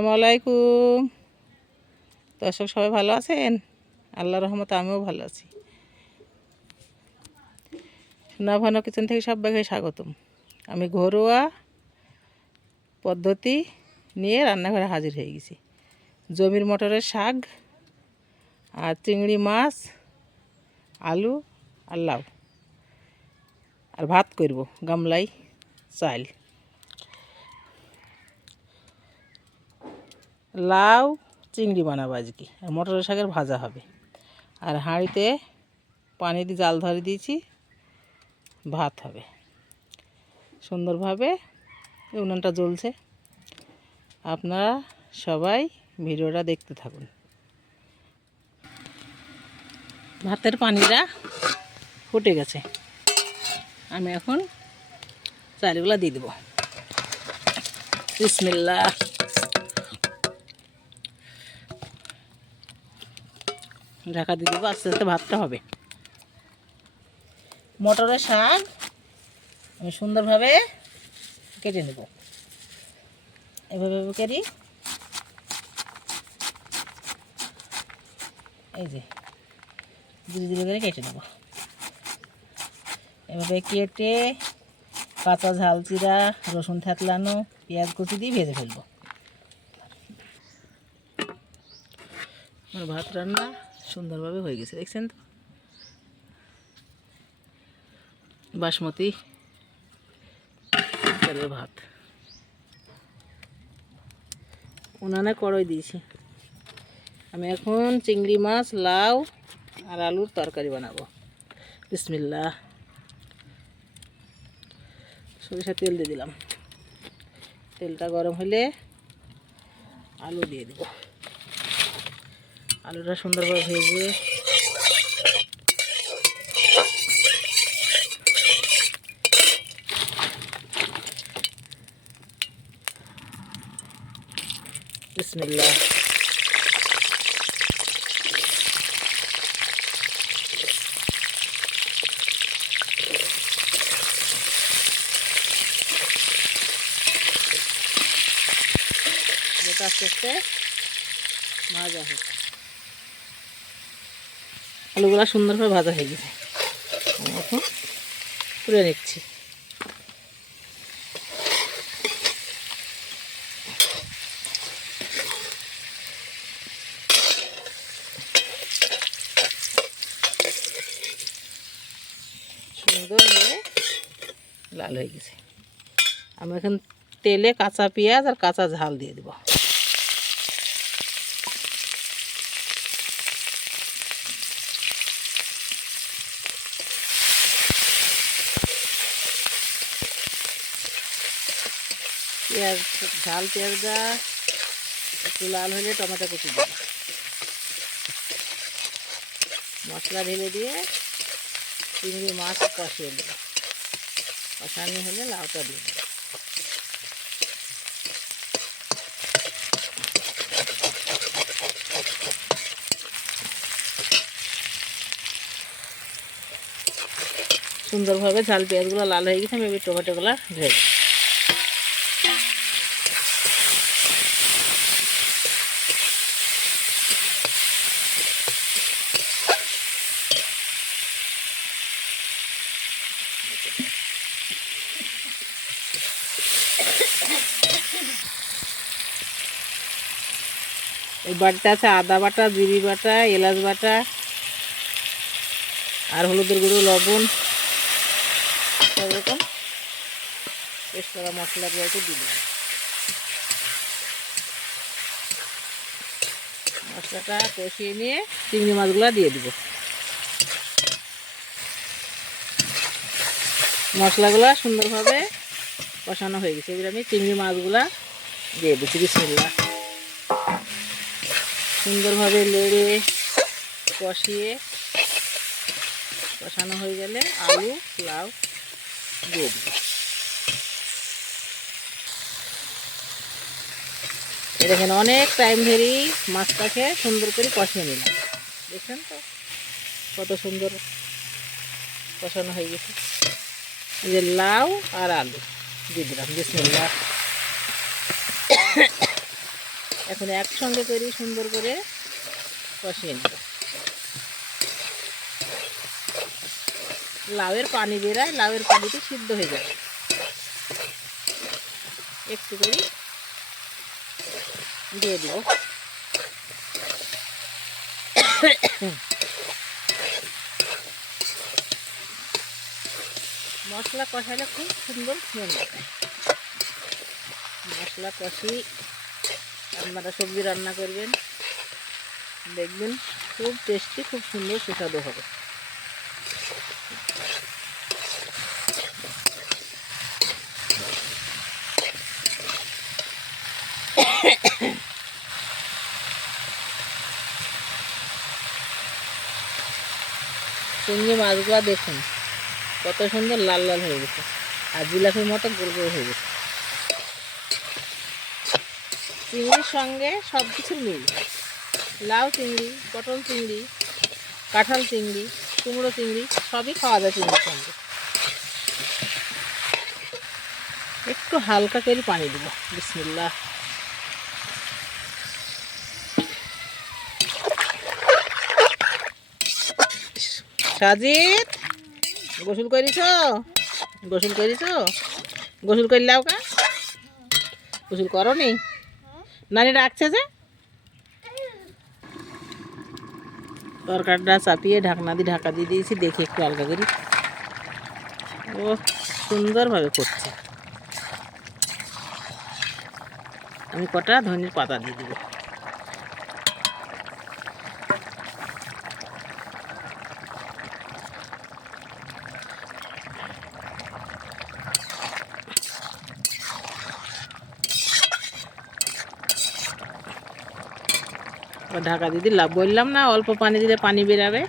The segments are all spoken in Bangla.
আসসালামু আলাইকুম। দর্শক সবাই ভালো আছেন? আল্লাহর রহমতে আমিও ভালো আছি। সোনাভানো কিচেন থেকে সবাইকে স্বাগতম। আমি ঘরোয়া পদ্ধতি নিয়ে রান্নাঘরে হাজির হয়ে গেছি। জমির মটরের শাক আর চিংড়ি মাছ, আলু আর লাউ, আর ভাত করব গামলাই চাল। লাউ চিংড়ি বানাবো আজকে, আর মটরের শাকের ভাজা হবে। আর হাঁড়িতে পানি দিয়ে জাল ধরে দিয়েছি, ভাত হবে সুন্দরভাবে। উনুনটা জ্বলছে। আপনারা সবাই ভিডিওটা দেখতে থাকুন। ভাতের পানিটা ফুটে গেছে, আমি এখন চালগুলো দিয়ে দেবো। বিসমিল্লাহ। ঢাকা দিয়ে দেবো, আস্তে আস্তে ভাতটা হবে। মটরের শাক আমি সুন্দরভাবে কেটে নেব, এভাবে কেটে, এই যে ধীরে ধীরে করে কেটে নেব। এভাবে কেটে কাঁচা ঝাল চিরা, রসুন থেতলানো, পেঁয়াজ কুচি দিয়ে ভেজে ফেলবো। আমার ভাত রান্না সুন্দরভাবে হয়ে গেছে, দেখছেন তো। বাসমতি চালের ভাত। উনানে কড়াই দিয়েছি। আমি এখন চিংড়ি মাছ, লাউ আর আলুর তরকারি বানাবো। বিসমিল্লাহ। সরিষার তেল দিয়ে দিলাম। তেলটা গরম হলে আলু দিয়ে দেব। আলুটা সুন্দরভাবে ভেজে বিসমিল্লাহ। যেটা আস্তে আস্তে ভাজা হোক। আলুগুলো সুন্দরভাবে ভাজা হয়ে গেছে, এখন তুলে নিচ্ছি। সুন্দর হয়ে লাল হয়ে গেছে। আমি এখন তেলে কাঁচা পেঁয়াজ আর কাঁচা ঝাল দিয়ে দেব। পেঁয়াজ ঝাল পেঁয়াজটা একটু লাল হলে টমেটো কুচি দেব। মশলা ঢেলে দিয়ে চিংড়ি মাছ কষিয়ে দেব। কষানি হলে লাউটা দিয়ে দেব। সুন্দরভাবে ঝাল পেঁয়াজগুলো লাল হয়ে গেছে, আমি এবার টমেটোগুলো ঢেলে দেব। এই বাটিতে আছে আদা বাটা, জিরি বাটা, এলাচ বাটা আর হলুদের গুঁড়ো, লবণ, সব রকম পেস্ট করা মশলাগুলো একটু দিয়ে দেবো। মশলাটা কষিয়ে নিয়ে চিংড়ি মাছগুলো দিয়ে দিব। মশলাগুলো সুন্দরভাবে কষানো হয়ে গেছে, এবার আমি চিংড়ি মাছগুলা দিয়ে দিচ্ছি। বিসমিল্লাহ। সুন্দরভাবে নেড়ে কষিয়ে কষানো হয়ে গেলে আলু লাউ দিয়ে দিব। দেখেন অনেক টাইম ধরেই মাছটাকে সুন্দর করে কষিয়ে নিলাম। দেখছেন তো কত সুন্দর কষানো হয়ে গেছে। এই যে লাউ আর আলু দিয়ে দিলাম। বিসমিল্লাহ। এখন একসঙ্গে করে সুন্দর করে কষিয়ে নেব। লাউয়ের পানি বেরায়, লাউয়ের পানিতে সিদ্ধ হয়ে যাবে। একটু করে দিয়ে দেব। মশলা কষালে খুব সুন্দর স্মেল হয়। মশলা কষি আপনারা সবজি রান্না করবেন, দেখবেন খুব টেস্টি, খুব সুন্দর সুস্বাদু হবে। চিংড়ি মাছগুলো দেখুন কত সুন্দর লাল লাল হয়ে গেছে, আর জিলাপির মতো গোল গোল হয়ে গেছে। চিংড়ির সঙ্গে সব কিছুর মিল, লাউ চিংড়ি, পটল চিংড়ি, কাঁঠাল চিংড়ি, কুমড়ো চিংড়ি সবই খাওয়া যায় চিংড়ির সঙ্গে। একটু হালকা করে পানি দিব। বিসমিল্লাহ। সাজিদ, গোসল করিস? গোসল করিস? গোসল করলাও কা? গোসল করো নি? নানি ডাকছে যে। তরকারিটা চাপিয়ে ঢাকনা দিয়ে ঢাকা দিয়ে দিয়েছি, দেখি একটু হালকা করি। ও সুন্দরভাবে করছে। আমি কটা ধনির পাতা দিয়ে দিব। ঢাকা দিয়ে দিলাম। বললাম না অল্প পানি দিলে পানি বেরাবে,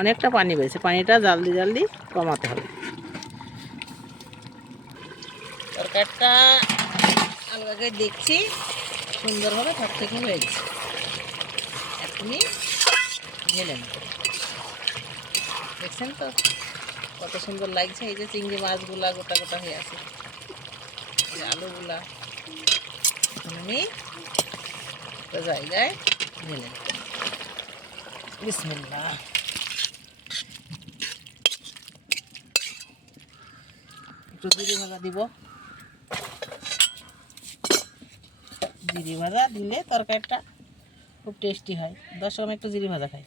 অনেকটা পানি বেরোছে। পানিটা জলদি জলদি কমাতে হবে। তরকারিটা আলগাকে দেখছি সুন্দরভাবে থকথকে হয়ে গেছে। এখনই ঢেলে নেব। দেখছেন তো কত সুন্দর লাগছে। এই যে চিংড়ি মাছগুলা গোটা গোটা হয়ে আছে, এই আলুগুলা আমি একটা জায়গায় ঢেলে নেব। বিসমিল্লাহ। একটু জিরে ভাজা দিব। জিরে ভাজা দিলে তরকারিটা খুব টেস্টি হয়। দর্শক আমি একটু জিরে ভাজা খাই।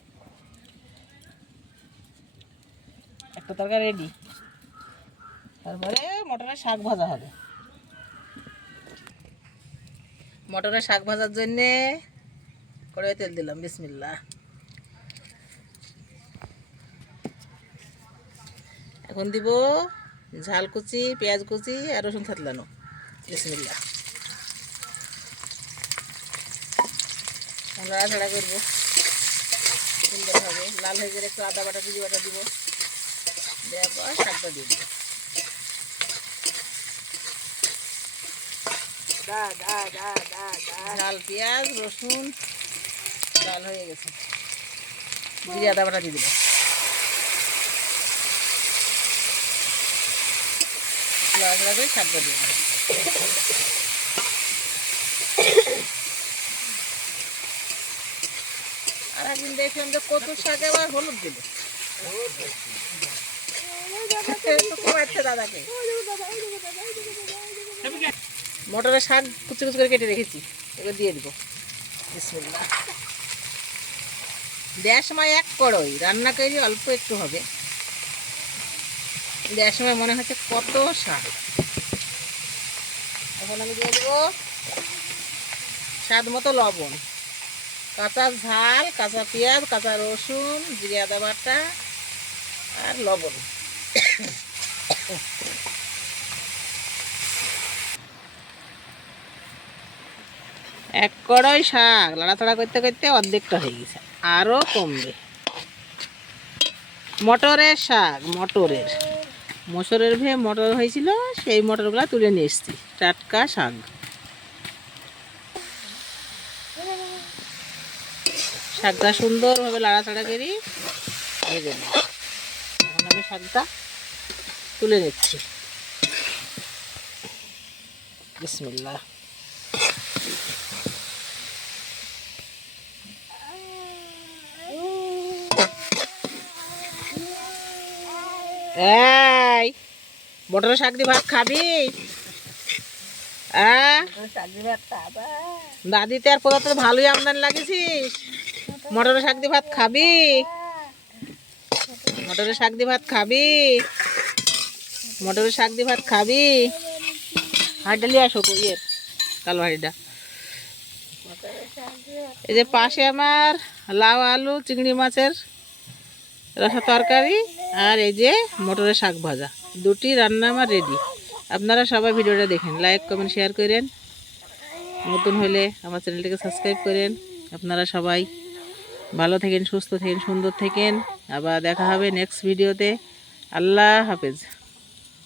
একটা তরকারি রেডি। তারপরে মটরের শাক ভাজা হবে। মটরের শাক ভাজার জন্যে কড়াইয়ে তেল দিলাম। বিসমিল্লাহ। এখন দিব ঝাল কুচি, পেঁয়াজ কুচি আর রসুন থাতলানো। বিসমিল্লাহ। নাড়াচাড়া করবো সুন্দরভাবে। লাল হয়ে গেলে একটু আদা বাটা, জিরে বাটা দিব। দেওয়ার পর শাকটা দিয়ে দিব। ঝাল পেঁয়াজ রসুন লাল হয়ে গেছে, জিরে আদা বাটা দিয়ে দিলাম। নাড়াচাড়া করে শাকটা দিয়ে দিলাম। আর একদিন দেখলাম যে কচুর শাকে আবার হলুদ দিল। দাদাকে মটরের শাক কুচি কুচি করে কেটে রেখেছি, এবার দিয়ে দিব। বিসমিল্লাহ। দেওয়ার সময় এক কড়াই রান্না করি, অল্প একটু হবে। দেওয়ার সময় মনে হচ্ছে কত শাক। এখন আমি দিয়ে দেবো স্বাদ মতো লবণ, কাঁচা ঝাল, কাঁচা পেঁয়াজ, কাঁচা রসুন, জিরে আদা বাটা আর লবণ। এক কড়াই শাক লাড়াচাড়া করতে করতে অর্ধেকটা হয়ে গেছে, আরও কমবে। মটরের শাক, মসুরের মটর হয়েছিল, সেই মটরগুলো তুলে নিয়ে এসেছি। টাটকা শাক। শাকটা সুন্দরভাবে লাড়াচাড়া করি ভেজে নিই। এখন আমি শাকটা তুলে নিচ্ছি। বিসমিল্লাহ। এই মটরের শাক দিয়ে ভাত খাবি? দাদিতে আর কোথা তো ভালোই আমদানি লাগেছিস। মটরের শাক দিয়ে ভাত খাবি? মটরের শাক দিয়ে ভাত খাবি? মটরের শাক দিয়ে ভাত খাবি? হাঁড়িটা নিয়ে আসো ইয়ের কালো হাঁড়িটা। এই যে পাশে আমার লাউ আলু চিংড়ি মাছের রসা তরকারি আর এই যে মটরের শাক ভাজা, দুটি রান্না আমার রেডি। আপনারা সবাই ভিডিওটা দেখেন, লাইক কমেন্ট শেয়ার করেন, নতুন হলে আমার চ্যানেলটিকে সাবস্ক্রাইব করেন। আপনারা সবাই ভালো থাকেন, সুস্থ থাকেন, সুন্দর থাকেন। আবার দেখা হবে নেক্সট ভিডিওতে। আল্লাহ হাফেজ।